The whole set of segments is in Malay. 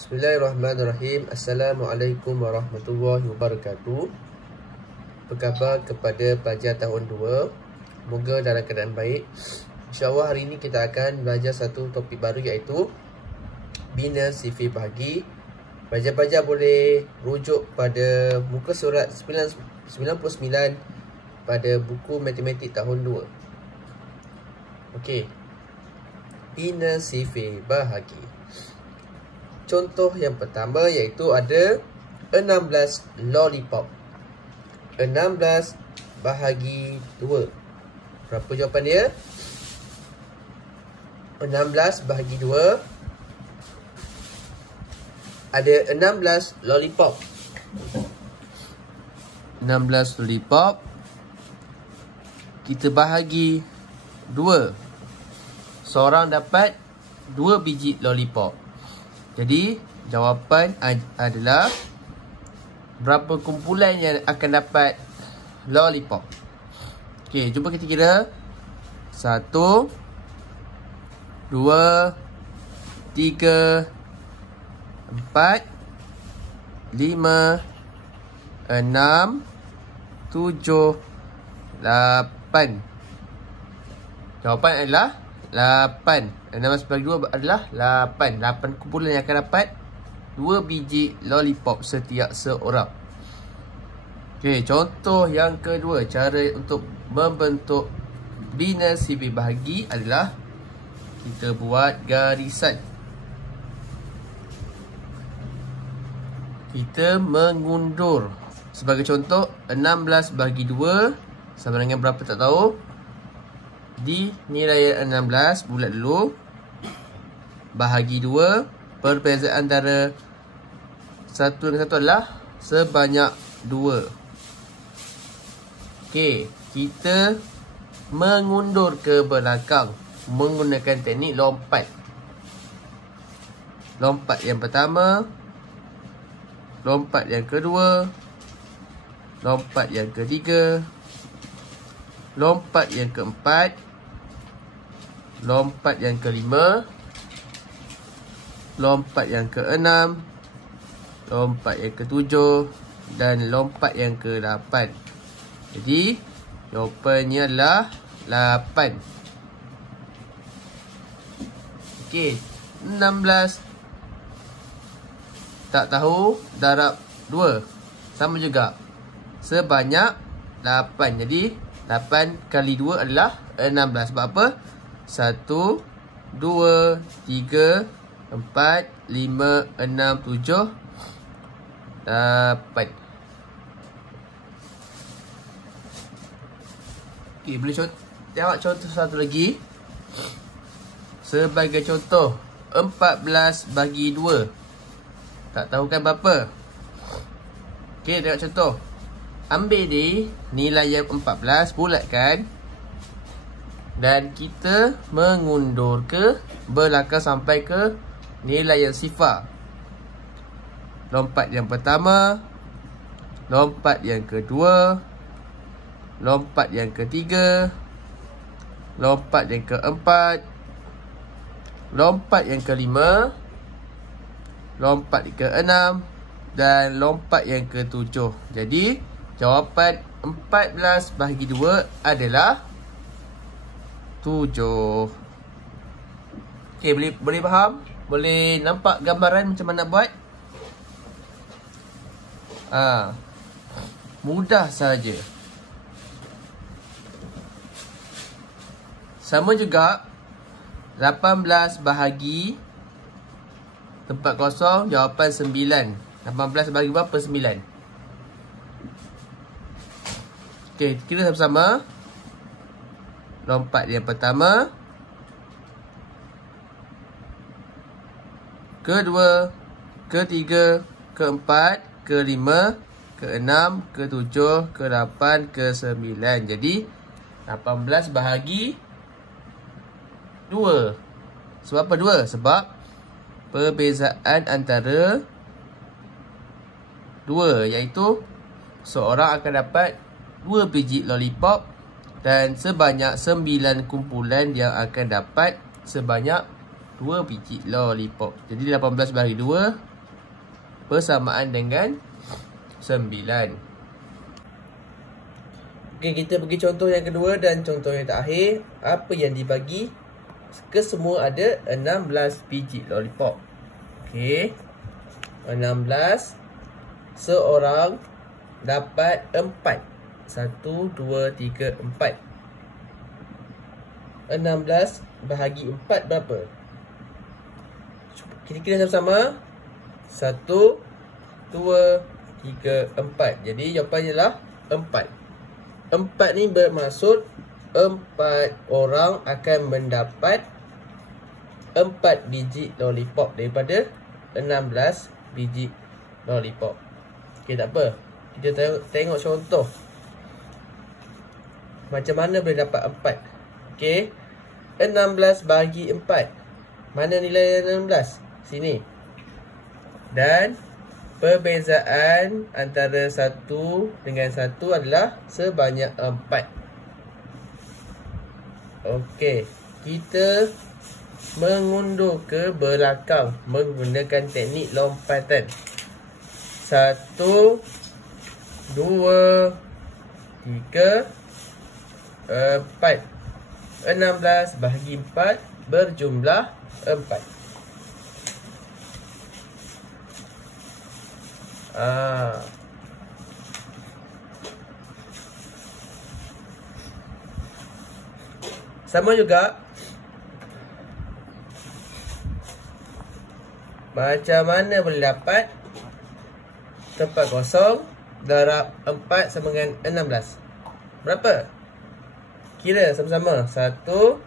Bismillahirrahmanirrahim. Assalamualaikum warahmatullahi wabarakatuh. Apa khabar kepada pelajar tahun 2? Semoga dalam keadaan baik. InsyaAllah hari ini kita akan belajar satu topik baru, iaitu bina CV bahagi. Pelajar-pelajar boleh rujuk pada muka surat 99 pada buku matematik tahun 2. Okey. Bina CV bahagi. Contoh yang pertama iaitu ada 16 lollipop. 16 bahagi 2. Berapa jawapan dia? 16 bahagi 2. Ada 16 lollipop. 16 lollipop kita bahagi 2. Seorang dapat 2 biji lollipop. Jadi jawapan adalah berapa kumpulan yang akan dapat lollipop. Okey, jumpa kita kira. 1 2 3 4 5 6 7 8. Jawapan adalah 8. 16 bagi 2 adalah 8. 8 kumpulan yang akan dapat 2 biji lollipop setiap seorang. Okey, contoh yang kedua, cara untuk membentuk bina CV bahagi adalah kita buat garisan. Kita mengundur. Sebagai contoh, 16 bagi 2 sama dengan berapa tak tahu. Di nilai 16 bulat dulu, bahagi 2. Perbezaan antara satu dengan satu adalah sebanyak 2. Okey, kita mengundur ke belakang menggunakan teknik lompat. Lompat yang pertama, lompat yang kedua, lompat yang ketiga, lompat yang keempat, lompat yang kelima, lompat yang keenam, lompat yang ketujuh dan lompat yang ke-8. Jadi jawapannya adalah 8. Okey, 16 tak tahu darab 2 sama juga sebanyak 8. Jadi 8 kali 2 adalah 16. Sebab apa? 1 2 3 4 5 6 7 8. Okey, boleh tengok contoh satu lagi. Sebagai contoh, 14 bagi 2. Tak tahu kan berapa? Okey, tengok contoh. Ambil di nilai yang 14, bulatkan. Dan kita mengundur ke belakang sampai ke nilai yang sifar. Lompat yang pertama, lompat yang kedua, lompat yang ketiga, lompat yang keempat, lompat yang kelima, lompat yang keenam dan lompat yang ketujuh. Jadi jawapan 14 bahagi 2 adalah 7. Okey, boleh faham? Boleh nampak gambaran macam mana nak buat? Mudah saja. Sama juga 18 bahagi tempat kosong, jawapan 9. 18 bahagi berapa? 9. Okey, kira sama-sama. Lompat yang pertama, kedua, ketiga, keempat, kelima, keenam, ketujuh, ke-8, ke-9. Jadi 18 bahagi 2. Sebab apa 2? Sebab perbezaan antara 2, iaitu seorang akan dapat 2 biji lollipop dan sebanyak 9 kumpulan yang akan dapat sebanyak 2 biji lollipop. Jadi 18 bahagi 2 bersamaan dengan 9. Okey, kita pergi contoh yang kedua dan contoh yang terakhir. Apa yang dibagi? Kesemua ada 16 biji lollipop. Okey, 16. Seorang dapat 4. 1, 2, 3, 4. 16 bahagi 4 berapa? Kita kira sama-sama. 1, 2, 3, 4. Jadi jawapannya adalah 4. 4 ni bermaksud 4 orang akan mendapat 4 biji lollipop daripada 16 biji lollipop. Okey, tak apa. Kita tengok contoh. Macam mana boleh dapat 4? Okey. 16 bahagi 4. Mana nilai 16? Sini. Dan perbezaan antara 1 dengan 1 adalah sebanyak 4. Okey. Kita mengundur ke belakang menggunakan teknik lompatan. 1, 2, 3, 4. 16 bahagi 4 berjumlah 4. Sama juga. Macam mana boleh dapat tempat kosong darab 4 sama dengan 16? Berapa? Kira sama-sama. 1,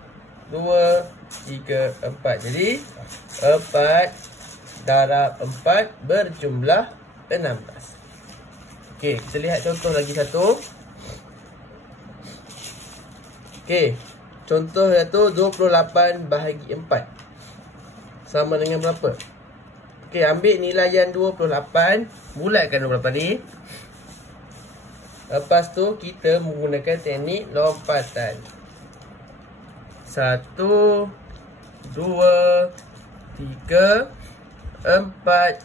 2, 3, 4. Jadi 4 darab 4 berjumlah 16. Okey, kita lihat contoh lagi satu. Okey, contoh iaitu 28 bahagi 4 sama dengan berapa? Okey, ambil nilai yang 28, bulatkan 28 ni. Lepas tu kita menggunakan teknik lompatan. 1, 2, 3, 4,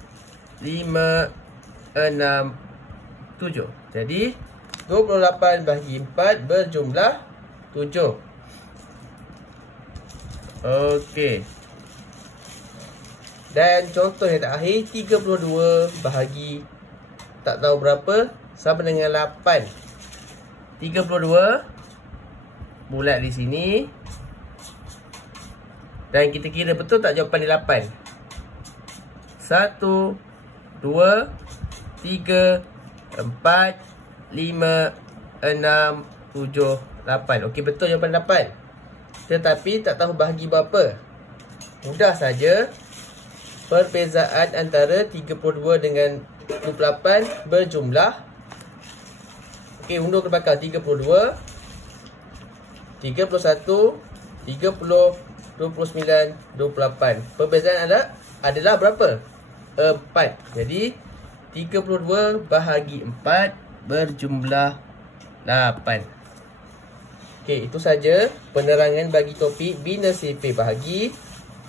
5, 6, 7. Jadi 28 bahagi 4 berjumlah 7. Okey. Dan contoh yang terakhir, 32 bahagi tak tahu berapa sama dengan 8. 32 bulat di sini. Dan kita kira betul tak jawapan dia 8? 1, 2, 3, 4, 5, 6, 7, 8. Okey, betul jawapan 8. Tetapi tak tahu bahagi berapa. Mudah saja. Perbezaan antara 32 dengan 28 berjumlah. Okey, undur ke belakang. 32, 31, 30, 29, 28. Perbezaan adalah berapa? 4. Jadi 32 bahagi 4 berjumlah 8. Okey, itu saja penerangan bagi topik bina sifir bahagi.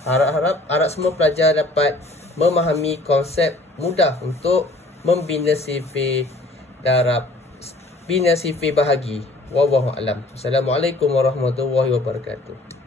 Harap semua pelajar dapat memahami konsep mudah untuk membina sifir darab, bina sifir bahagi. Wallahu a'lam. Assalamualaikum warahmatullahi wabarakatuh.